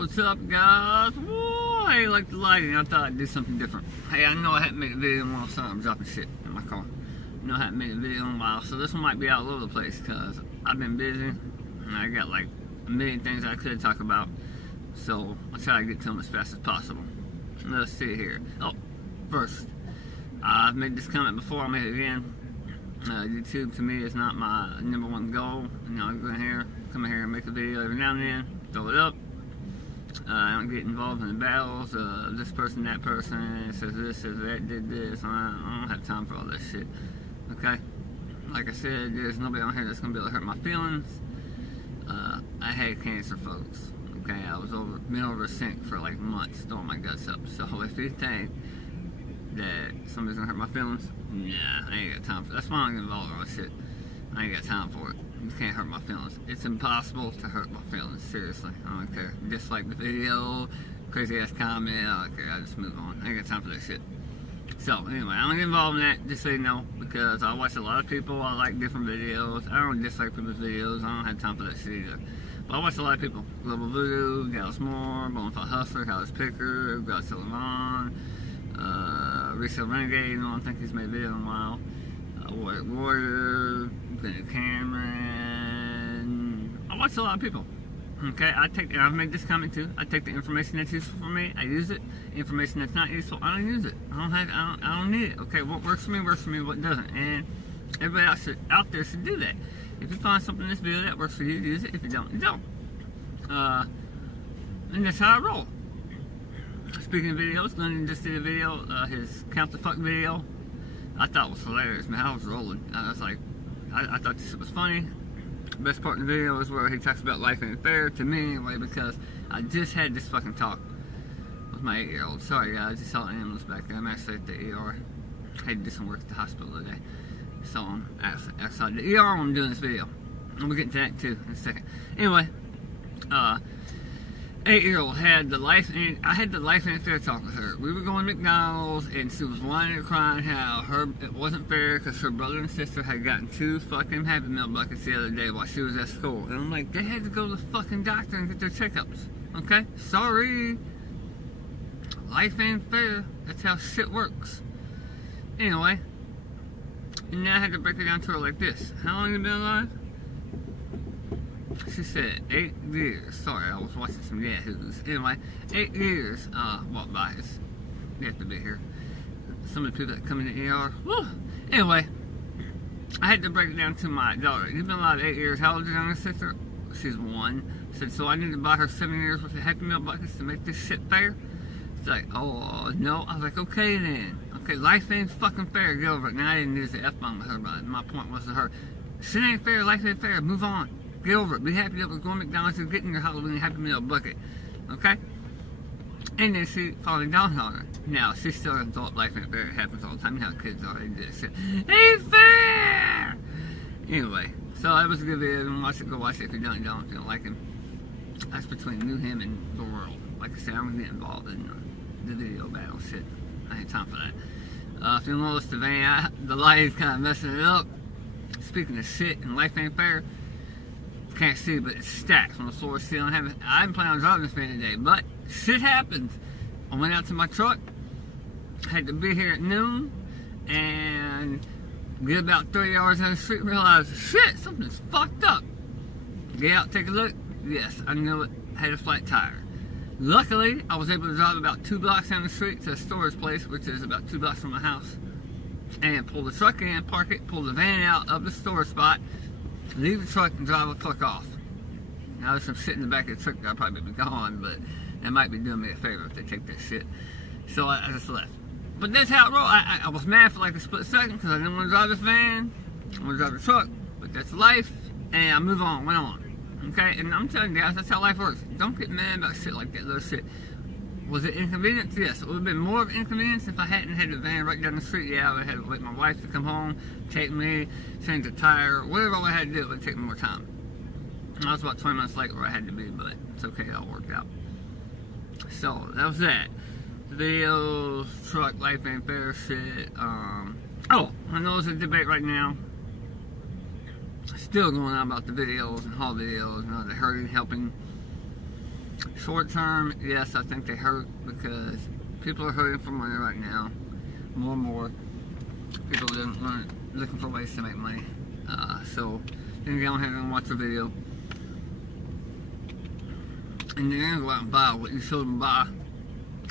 What's up, guys? Whoa, hey, like the lighting. I thought I'd do something different. Hey, I know I haven't made a video in a while, so I'm dropping shit in my car. I know I haven't made a video in a while, so this one might be all over the place because I've been busy and I got like a million things I could talk about. So I'll try to get to them as fast as possible. Let's see here. Oh, first, I've made this comment before. I'll make it again. YouTube to me is not my #1 goal. You know, I go in here, come in here and make a video every now and then, throw it up. I don't get involved in the battles. This person, that person says this, says that, did this. I don't have time for all that shit. Okay? Like I said, there's nobody on here that's gonna be able to hurt my feelings. I had cancer, folks. Okay, I was been over a sink for like months, throwing my guts up. So if you think that somebody's gonna hurt my feelings, nah, I ain't got time for it. That's why I don't get involved in all this shit. I ain't got time for it. You can't hurt my feelings. It's impossible to hurt my feelings. Seriously, I don't care. Dislike the video, crazy ass comment, I don't care. I just move on. I ain't got time for that shit. So anyway, I don't get involved in that. Just so you know, because I watch a lot of people. I like different videos. I don't dislike people's videos. I don't have time for that shit either. But I watch a lot of people. Global Voodoo, Gals More, Bonafide Hustler, House Picker, Godzilla Ron, Resale Renegade. I don't think he's made a video in a while. Warrior, Benny Cameron. I watch a lot of people. Okay, I've made this comment too. I take the information that's useful for me, I use it. Information that's not useful, I don't use it. I don't need it. Okay, what works for me, what doesn't. And everybody out there should do that. If you find something in this video that works for you, use it. If you don't, you don't. And that's how I roll. Speaking of videos, London just did a video, his Count the Fuck video. I thought it was hilarious, man. I was rolling. I was like, I thought this shit was funny. The best part of the video is where he talks about life ain't fair, to me anyway, because I just had this fucking talk with my 8-year-old. Sorry guys, you saw an ambulance back there. I'm actually at the ER. I had to do some work at the hospital today. So I'm outside the ER when I'm doing this video. And we'll get to that too in a second. Anyway, 8-year-old had the life and I had the life ain't fair talk with her. We were going to McDonald's and she was whining and crying how it wasn't fair because her brother and sister had gotten 2 fucking Happy Meal buckets the other day while she was at school. And I'm like, they had to go to the fucking doctor and get their checkups. Okay? Sorry. Life ain't fair. That's how shit works. Anyway. And now I had to break it down to her like this. How long have you been alive? She said 8 years. Sorry, I was watching some Yahoos. Anyway, 8 years walked by. You have to be here. Some of the people that come in the ER. Woo. Anyway, I had to break it down to my daughter. You've been alive 8 years. How old is your younger sister? She's 1. I said, so I need to buy her 7 years worth of Happy Meal buckets to make this shit fair? She's like, oh, no. I was like, okay then. Okay, life ain't fucking fair. Get over it. Now I didn't use the F-bomb with her, but my point was to her, shit ain't fair. Life ain't fair. Move on. Get over it. Be happy that we're going to McDonald's and getting your Halloween Happy Meal bucket. Okay? And then she finally dawned on her. Now, she's still an adult. Life ain't fair. It happens all the time. You know how kids are. They do this shit. Ain't fair! Anyway, so that was a good video. Watch it. Go watch it. If you don't, you don't. If you don't like him, that's between him and the world. Like I said, I'm going to get involved in the video battle shit. I ain't time for that. If you notice the van, the lighting's kind of messing it up. Speaking of shit and life ain't fair, can't see, but it's stacked from the floor to ceiling. I haven't planned on driving this van today, but shit happens. I went out to my truck, had to be here at noon, and get about 30 hours down the street and realized, shit, something's fucked up. Get out, take a look. Yes, I knew it. Had a flat tire. Luckily, I was able to drive about 2 blocks down the street to a storage place, which is about 2 blocks from my house, and pull the truck in, park it, pull the van out of the storage spot, leave the truck and drive the truck off. Now there's some shit in the back of the truck that'll probably be gone, but that might be doing me a favor if they take that shit. So I just left. But that's how it rolled. I was mad for like a split second because I didn't want to drive this van. I want to drive the truck, but that's life, and I move on, went on. Okay, and I'm telling you guys, that's how life works. Don't get mad about shit like that little shit. Was it inconvenient? Yes. It would have been more of an inconvenience if I hadn't had the van right down the street. Yeah, I would have had to wait my wife to come home, take me, change the tire, whatever I had to do, it would take me more time. And I was about 20 minutes late where I had to be, but it's okay, it all worked out. So, that was that. Videos, truck, life ain't fair shit. Oh, I know there's a debate right now. Still going on about the videos and haul videos and all the hurting, helping Short term, yes, I think they hurt because people are hurting for money right now. More and more people are looking for ways to make money. So then you go ahead and watch the video, and they're gonna go out and buy what you showed them buy,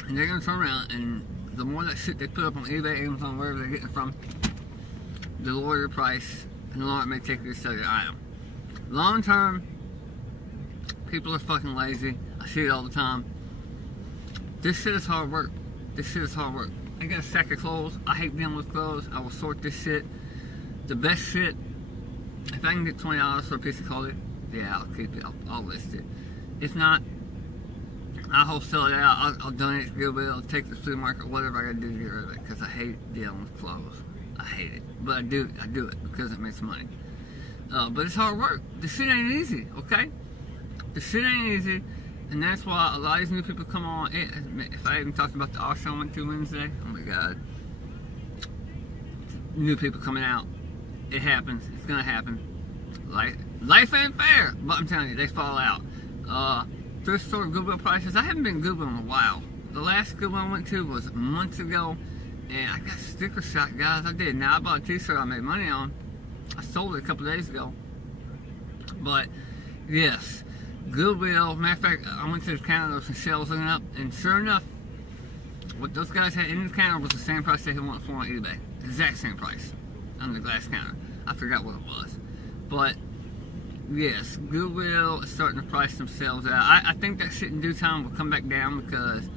and they're gonna turn around, and the more that shit they put up on eBay, Amazon, wherever they're getting it from, the lower your price, and the longer it may take you to sell your item. Long term, people are fucking lazy. I see it all the time. This shit is hard work. This shit is hard work. I got a stack of clothes. I hate dealing with clothes. I will sort this shit. The best shit, if I can get $20 for a piece of clothing, yeah, I'll keep it. I'll list it. If not, I'll wholesale it out. I'll donate it to Goodwill. I'll take it to the flea market, whatever I gotta do to get rid of it, because I hate dealing with clothes. I hate it. But I do it because it makes money. But it's hard work. This shit ain't easy, okay? This shit ain't easy. And that's why a lot of these new people come on. If I even talked about the auction I went to Wednesday, oh my god. New people coming out. It happens. It's gonna happen. Life ain't fair. But I'm telling you, they fall out. Thrift store Goodwill prices. I haven't been Goodwill in a while. The last Goodwill I went to was months ago. And I got sticker shock, guys. I did. Now, I bought a t-shirt I made money on. I sold it a couple days ago. But, yes. Goodwill, matter of fact, I went to the counter, there was some shelves looking up, and sure enough, what those guys had in the counter was the same price they had wanted for on eBay. Exact same price on the glass counter. I forgot what it was. But, yes, Goodwill is starting to price themselves out. I think that shit in due time will come back down because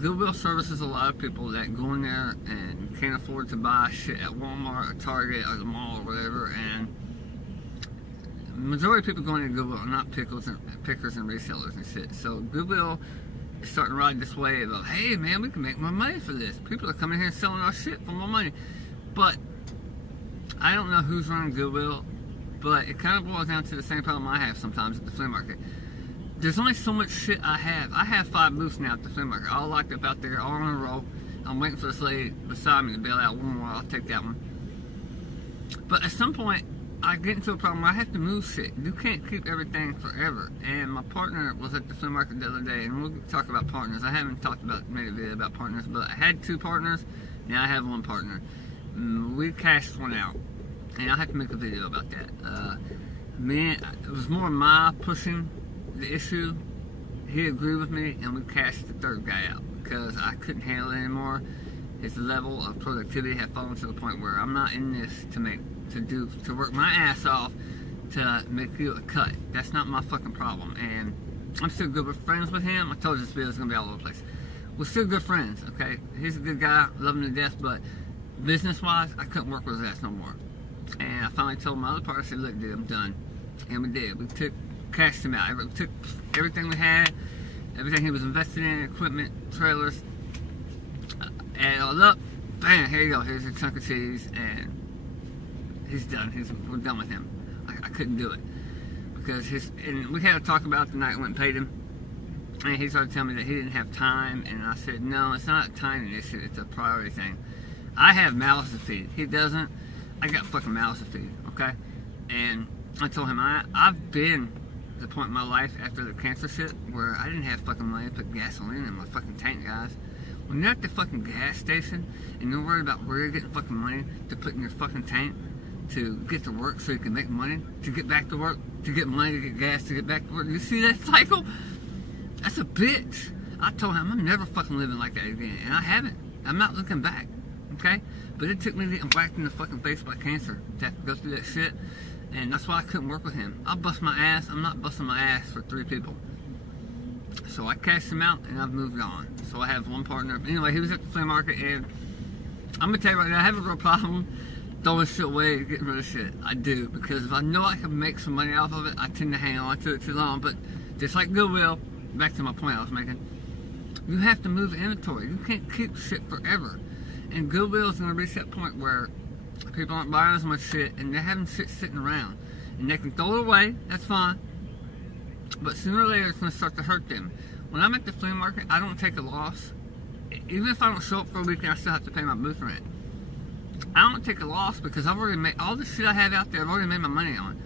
Goodwill services a lot of people that go in there and can't afford to buy shit at Walmart or Target or the mall or whatever, and the majority of people going to Goodwill are not pickers and resellers and shit. So Goodwill is starting to ride this wave of, hey man, we can make more money for this. People are coming here and selling our shit for more money. But I don't know who's running Goodwill, but it kind of boils down to the same problem I have sometimes at the flea market. There's only so much shit I have. I have 5 booths now at the flea market, all locked up out there, all in a row. I'm waiting for this lady beside me to bail out one more. I'll take that one. But at some point, I get into a problem where I have to move shit. You can't keep everything forever. And my partner was at the flea market the other day, and we'll talk about partners. I haven't made a video about partners, but I had 2 partners. Now I have 1 partner. We cashed one out, and I have to make a video about that. It was more my pushing the issue. He agreed with me, and we cashed the 3rd guy out because I couldn't handle it anymore. His level of productivity had fallen to the point where I'm not in this to work my ass off to make you a cut. That's not my fucking problem. And I'm still good with friends with him. I told you this video is gonna be all over the place. We're still good friends, okay? He's a good guy, love him to death, but business-wise, I couldn't work with his ass no more. And I finally told my other partner, I said, look, dude, I'm done. And we did. We cashed him out. We took everything we had, everything he was invested in, equipment, trailers, add it all up. Bam, here you go. Here's a chunk of cheese, and he's done. We're done with him. I couldn't do it because and we had to talk about the night I went and paid him, and he started telling me that he didn't have time, and I said, no, it's not a time issue. It's a priority thing. I have mouths to feed. He doesn't. I got fucking mouths to feed. Okay, and I told him I've been at the point in my life after the cancer shit where I didn't have fucking money to put gasoline in my fucking tank, guys. When you're at the fucking gas station and you're worried about where you're getting fucking money to put in your fucking tank to get to work so you can make money, to get back to work, to get money, to get gas, to get back to work. You see that cycle? That's a bitch. I told him I'm never fucking living like that again, and I haven't. I'm not looking back, okay? But it took me getting whacked in the fucking face by cancer to have to go through that shit, and that's why I couldn't work with him. I'll bust my ass. I'm not busting my ass for 3 people. So I cashed him out, and I've moved on. So I have 1 partner. Anyway, he was at the flea market, and I'm going to tell you right now, I have a real problem throwing shit away and getting rid of shit. I do, because if I know I can make some money off of it, I tend to hang on to it too long. But just like Goodwill, back to my point I was making, you have to move the inventory. You can't keep shit forever. And Goodwill is going to reach that point where people aren't buying as much shit, and they're having shit sitting around. And they can throw it away, that's fine. But sooner or later, it's going to start to hurt them. When I'm at the flea market, I don't take a loss. Even if I don't show up for a weekend, I still have to pay my booth rent. I don't take a loss because I've already made all the shit I have out there. I've already made my money on.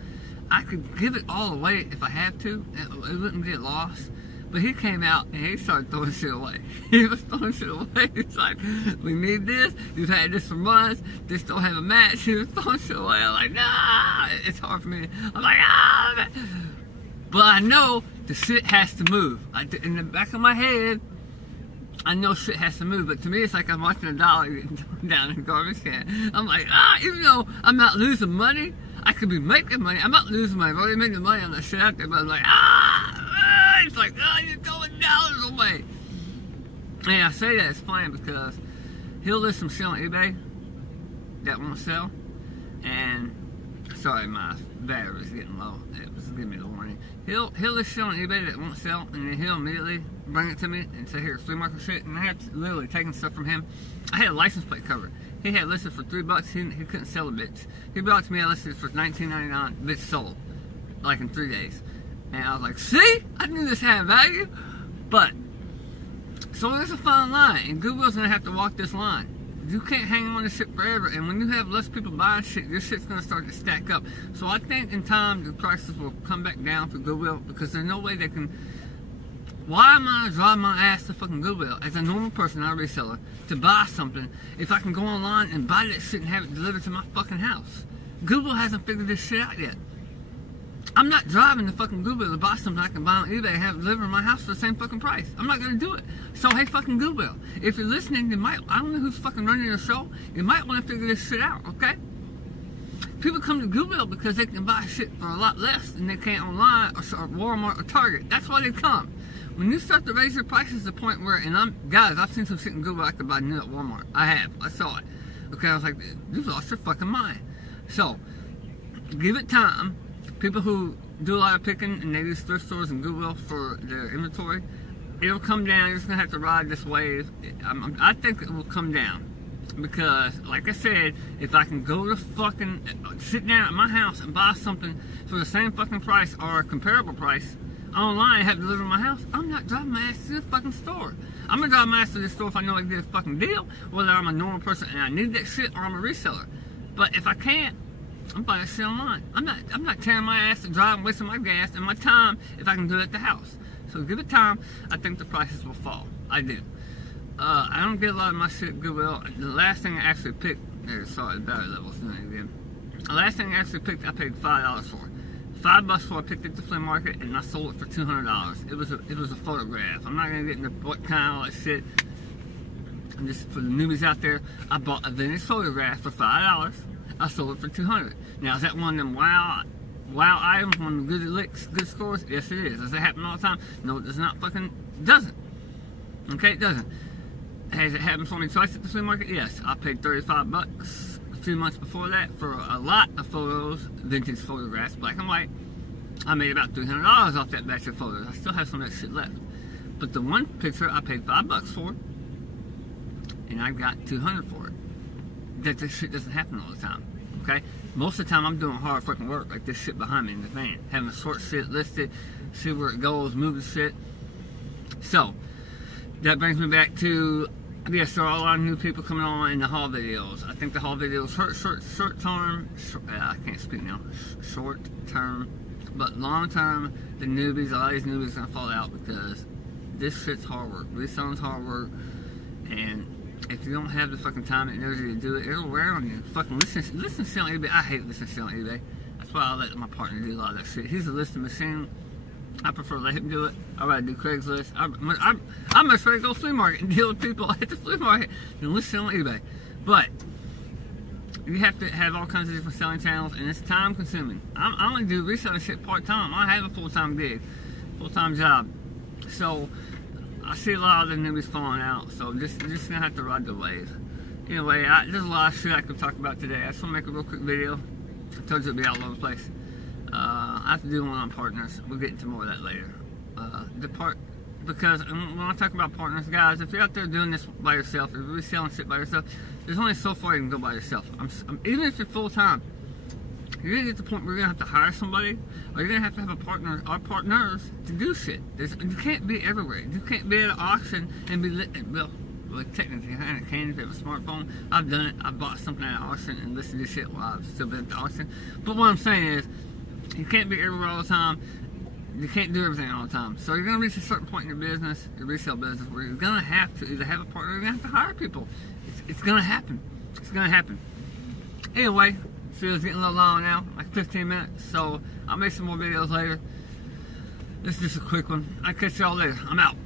I could give it all away if I have to. It wouldn't be a loss. But he came out and he started throwing shit away. He was throwing shit away. He's like, we need this. You've had this for months. This don't have a match. He was throwing shit away. I'm like, nah. It's hard for me. I'm like, ah. But I know the shit has to move. In the back of my head, I know shit has to move. But to me, it's like I'm watching a dollar getting thrown down in the garbage can. I'm like, even though I'm not losing money, I could be making money. I'm not losing money. I've already made the money on that shit out there. But I'm like, it's like, you're throwing dollars away. And I say that it's funny because he'll list some shit on eBay that won't sell. And, sorry, my battery was getting low. It was giving me the warning. He'll list shit on eBay that won't sell, and then he'll immediately bring it to me and say, here, flea market shit. And I have literally taken stuff from him. I had a license plate cover. He had listed for $3. He couldn't sell a bitch. He brought it to me. I listed it for $19.99. Bitch sold, like in 3 days. And I was like, see? I knew this had value. But, so there's a fine line. And Goodwill's going to have to walk this line. You can't hang on to shit forever. And when you have less people buying shit, your shit's going to start to stack up. So I think in time, the prices will come back down for Goodwill. Because there's no way they can... Why am I driving my ass to fucking Goodwill as a normal person, not a reseller, to buy something if I can go online and buy that shit and have it delivered to my fucking house? Goodwill hasn't figured this shit out yet. I'm not driving to fucking Goodwill to buy something I can buy on eBay and have it delivered to my house for the same fucking price. I'm not going to do it. So, hey, fucking Goodwill, if you're listening, you might, I don't know who's fucking running the show, you might want to figure this shit out, okay? People come to Goodwill because they can buy shit for a lot less than they can online or Walmart or Target. That's why they come. When you start to raise your prices to the point where, and guys, I've seen some shit in Goodwill I could buy new at Walmart. I have. I saw it. Okay, I was like, you've lost your fucking mind. So, give it time. People who do a lot of picking and they use thrift stores and Goodwill for their inventory, it'll come down. You're just going to have to ride this wave. I think it will come down. Because, like I said, if I can go to fucking, sit down at my house and buy something for the same fucking price or a comparable price online and have it delivered to my house, I'm not driving my ass to the fucking store. I'm going to drive my ass to the store if I know I can get a fucking deal, whether I'm a normal person and I need that shit or I'm a reseller. But if I can't, I'm buying shit online. I'm not tearing my ass to drive and wasting my gas and my time if I can do it at the house. So give it time. I think the prices will fall. I do. I don't get a lot of my shit at Goodwill. The last thing I actually picked, sorry, the battery level's doing it again. The last thing I actually picked, I paid $5 for. $5 for. I picked it at the flea market and I sold it for $200. It was a photograph. I'm not gonna get into what kind of all that shit. And just for the newbies out there, I bought a vintage photograph for $5. I sold it for $200. Now, is that one of them wow items, one of the good licks, good scores? Yes, it is. Does that happen all the time? No, it does not fucking, doesn't. Okay, it doesn't. Has it happened for me twice at the flea market? Yes. I paid $35 a few months before that for a lot of photos, vintage photographs, black and white. I made about $300 off that batch of photos. I still have some of that shit left. But the one picture I paid $5 for, and I got $200 for it. That this shit doesn't happen all the time, okay? Most of the time I'm doing hard fucking work like this shit behind me in the van. Having to sort shit, list it, see where it goes, move the shit. So, that brings me back to, yes, there are a lot of new people coming on in the haul videos. I think the haul videos, short term, I can't speak now, short term, but long term, the newbies, a lot of these newbies are gonna fall out because this shit's hard work. Reselling's hard work, and if you don't have the fucking time and energy to do it, it'll wear on you. Fucking listen to shit on eBay. I hate listening to shit on eBay. That's why I let my partner do a lot of that shit. He's a listing machine. I prefer to let him do it. I'd rather do Craigslist. I'm much rather go flea market and deal with people at the flea market than listen on eBay. But you have to have all kinds of different selling channels, and it's time consuming. I only do reselling shit part time. I have a full time gig, full time job. So I see a lot of the newbies falling out, so just gonna have to ride the wave. Anyway, there's a lot of shit I could talk about today. I just want to make a real quick video. I told you it'd be all over the place. I have to do one on partners. We'll get into more of that later. Because when I talk about partners, guys, if you're out there doing this by yourself, if you're really selling shit by yourself, there's only so far you can go by yourself. Even if you're full time, you're gonna get to the point where you're gonna have to hire somebody, or you're gonna have to have a partner or partners to do shit. You can't be everywhere. You can't be at an auction and be well, technically, I kind of can if you have a smartphone. I've done it. I bought something at an auction and listened to shit while I've still been at the auction. But what I'm saying is, you can't be everywhere all the time. You can't do everything all the time. So you're gonna reach a certain point in your business, your resale business, where you're gonna have to either have a partner or you're gonna have to hire people. It's gonna happen. It's gonna happen. Anyway, so it's getting a little long now, like 15 minutes. So I'll make some more videos later. This is just a quick one. I'll catch y'all later. I'm out.